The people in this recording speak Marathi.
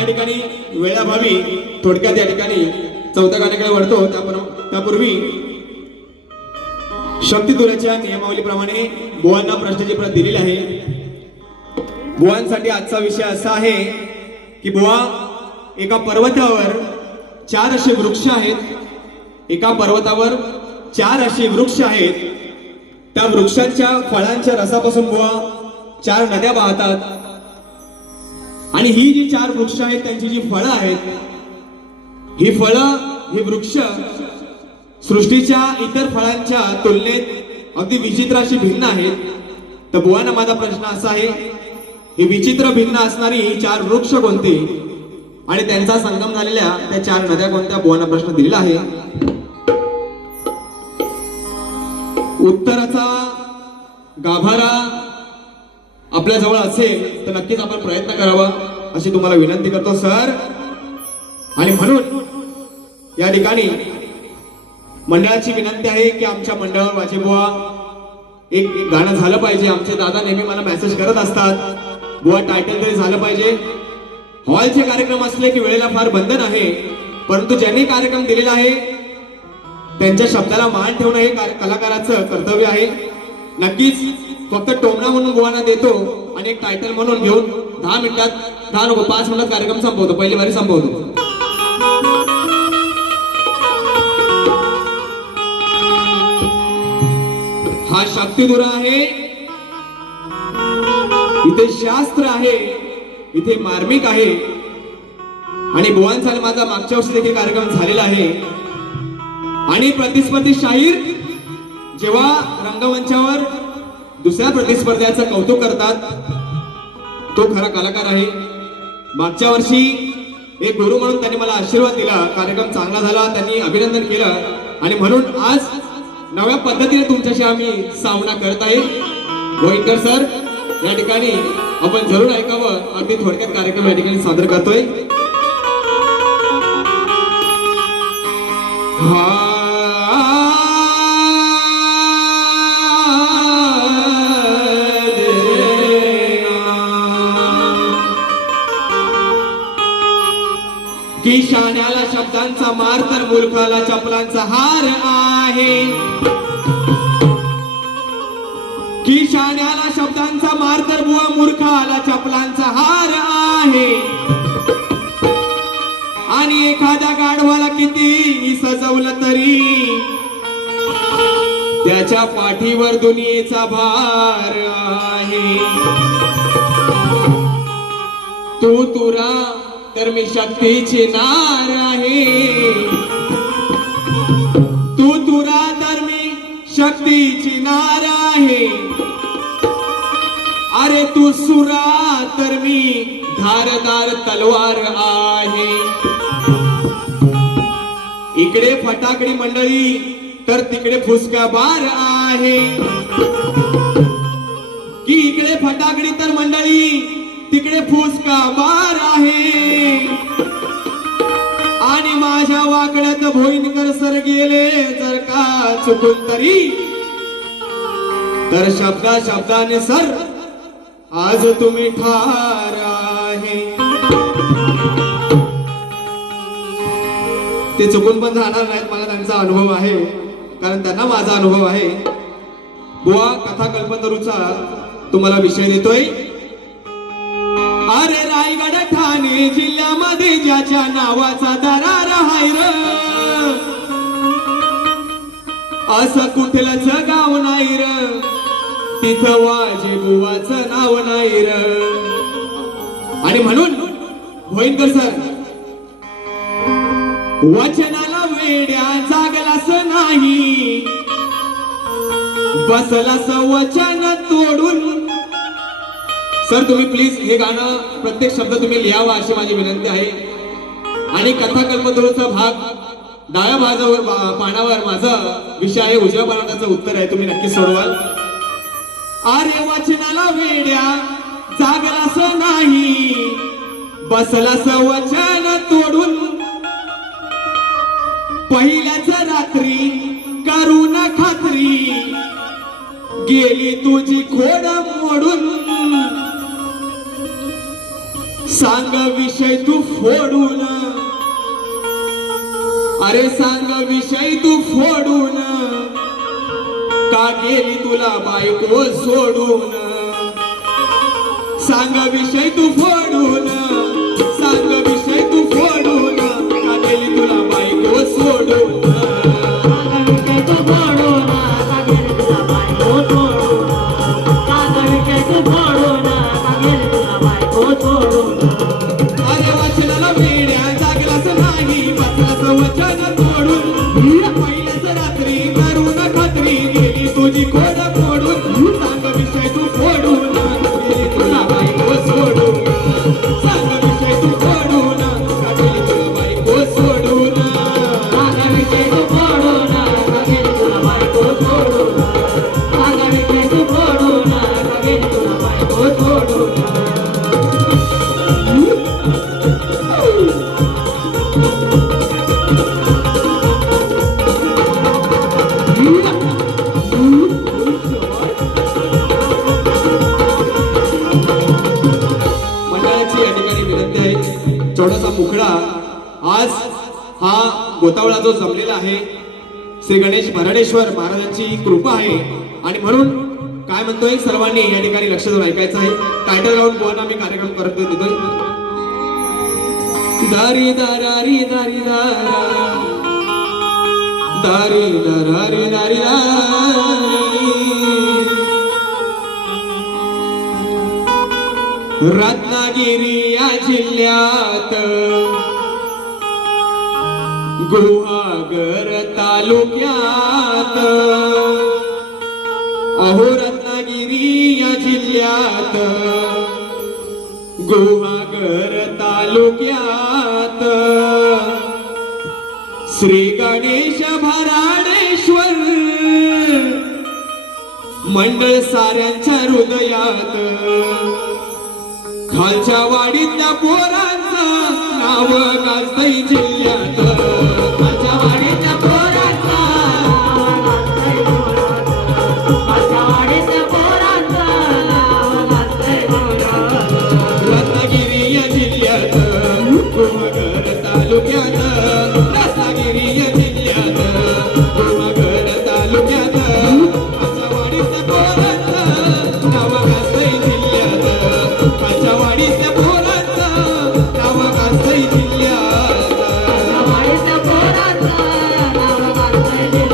या ठिकाणी वेळाभावी थोडक्यात या ठिकाणी चौथ्या गाण्याकडे वळतो. त्यापूर्वी त्यापूर्वी शक्तीदुराच्या नियमावलीप्रमाणे बुवांना प्रश्नाची प्रत दिलेली आहे बुवांसाठी आजचा विषय असा आहे की बुवा एका पर्वतावर चार असे वृक्ष आहेत. एका पर्वतावर चार असे वृक्ष आहेत. त्या वृक्षांच्या फळांच्या रसापासून बुवा चार नद्या वाहतात. आणि ही जी चार वृक्ष आहेत त्यांची जी फळं आहेत ही फळं ही वृक्ष सृष्टीच्या इतर फळांच्या तुलनेत अगदी विचित्र अशी भिन्न आहेत. तर बुवाना माझा प्रश्न असा आहे ही विचित्र भिन्न असणारी ही चार वृक्ष कोणती? आणि त्यांचा संगम झालेल्या त्या चार नद्या कोणत्या? बुवाना प्रश्न दिलेला आहे. उत्तराचा गाभारा आपल्याजवळ असेल तर नक्कीच आपण प्रयत्न करावा अशी तुम्हाला विनंती करतो सर. आणि म्हणून या ठिकाणी मंडळाची विनंती आहे की आमच्या मंडळावर माझे बुवा. एक एक गाणं झालं पाहिजे. आमचे दादा नेहमी मला मेसेज करत असतात. बुवा टायटल तरी झालं पाहिजे. हॉलचे कार्यक्रम असले की वेळेला फार बंधन आहे. परंतु ज्यांनी कार्यक्रम दिलेला आहे त्यांच्या शब्दाला मान ठेवणं हे कलाकाराचं कर्तव्य आहे. नक्कीच फक्त टोमणा म्हणून गोवाना देतो आणि एक टायटल म्हणून घेऊन दहा मिनिटात दहा नको पाच मिनिटात कार्यक्रम संपवतो पहिली बारी संपवतो. हा शक्तिदुरा आहे. इथे शास्त्र आहे इथे मार्मिक आहे. आणि बुवांचा आणि माझा मागच्या वर्षी देखील कार्यक्रम झालेला आहे. आणि प्रतिस्पर्धी शाहीर जेव्हा रंगमंचावर दुसऱ्या प्रतिस्पर्ध्याचं कौतुक करतात. तो खरा कलाकार आहे. मागच्या वर्षी एक गुरु म्हणून त्यांनी मला आशीर्वाद दिला. कार्यक्रम चांगला झाला त्यांनी अभिनंदन केलं. आणि म्हणून आज नव्या पद्धतीने तुमच्याशी आम्ही सामना करत आहे. गोविंदकर सर या ठिकाणी आपण जरूर ऐकावं. अगदी थोडक्यात कार्यक्रम या ठिकाणी सादर करतोय. हा. की शाण्याला शब्दांचा मार तर मूर्खाला चपलांचा हार आहे. की शाण्याला शब्दांचा मार तर बुवा मूर्खाला चपलांचा हार आहे. आणि एखाद्या गाढवाला किती सजवलं तरी त्याच्या पाठीवर दुनियेचा भार आहे. तू तुरा तर मी शक्तीची नार आहे. तू तुरा तर मी शक्तीची नार आहे. अरे तू सुरा तर मी धारदार तलवार आहे. इकडे फटाकडी मंडळी तर तिकडे फुसका बार आहे. की इकडे फटाकडी तर मंडळी तिकडे फुसका मार आहे. आणि माझ्या वाकड्यात भोईनकर सर गेले जर का चुकून तरी. तर शब्दा शब्दाने सर आज तुम्ही ठार आहे. ते चुकून पण जाणार नाहीत मला त्यांचा अनुभव आहे. कारण त्यांना माझा अनुभव आहे. बुवा कथा कल्पतरूचा तुम्हाला विषय देतोय. त्याच्या नावाचा दरार हाय र. असं कुठलंच गाव नाही र. तिथं वाजे बुवाच नाव नाही र. आणि म्हणून भोईनकर सर. वचनाला वेड्या जागलास नाही. बसलास वचन तोडून. सर तुम्ही प्लीज हे गाणं प्रत्येक शब्द तुम्ही लिहावा अशी माझी विनंती आहे. आणि कथाकल्पतरूचा भाग डाव्या बाजावर पानावर माझा विषय आहे. उजव्या पानाचं उत्तर आहे. तुम्ही नक्की सोडवाल आर्य वचनाला वेड्या जागलास नाही. बसलास वचन तोडून. पहिल्याच रात्री करून खात्री. गेली तुझी खोड मोडून. सांग विषय तू फोडून. अरे सांग विषय तू फोडून. का गेली तुला बायको सोडून? सांग विषय तू फोडून. वचन गोतावळा जो जमलेला आहे श्री गणेश भरणेश्वर महाराजांची कृपा आहे. आणि म्हणून काय म्हणतोय? सर्वांनी या ठिकाणी लक्ष देऊन ऐकायचं आहे. टायटल लावून बुवांना मी कार्यक्रम करत तिथं. दारी दारारी दारी दारी दारारी दारी दारी रत्नागिरी या जिल्ह्यात गुहागर तालुक्यात अहो रत्नागिरी या जिल्ह्यात गुहागर तालुक्यात. श्री गणेश भराणेश्वर मंडळ साऱ्यांच्या हृदयात खालच्या वाडीतल्या पोरा गाव गाजतय जिल्ह्यात. Amen.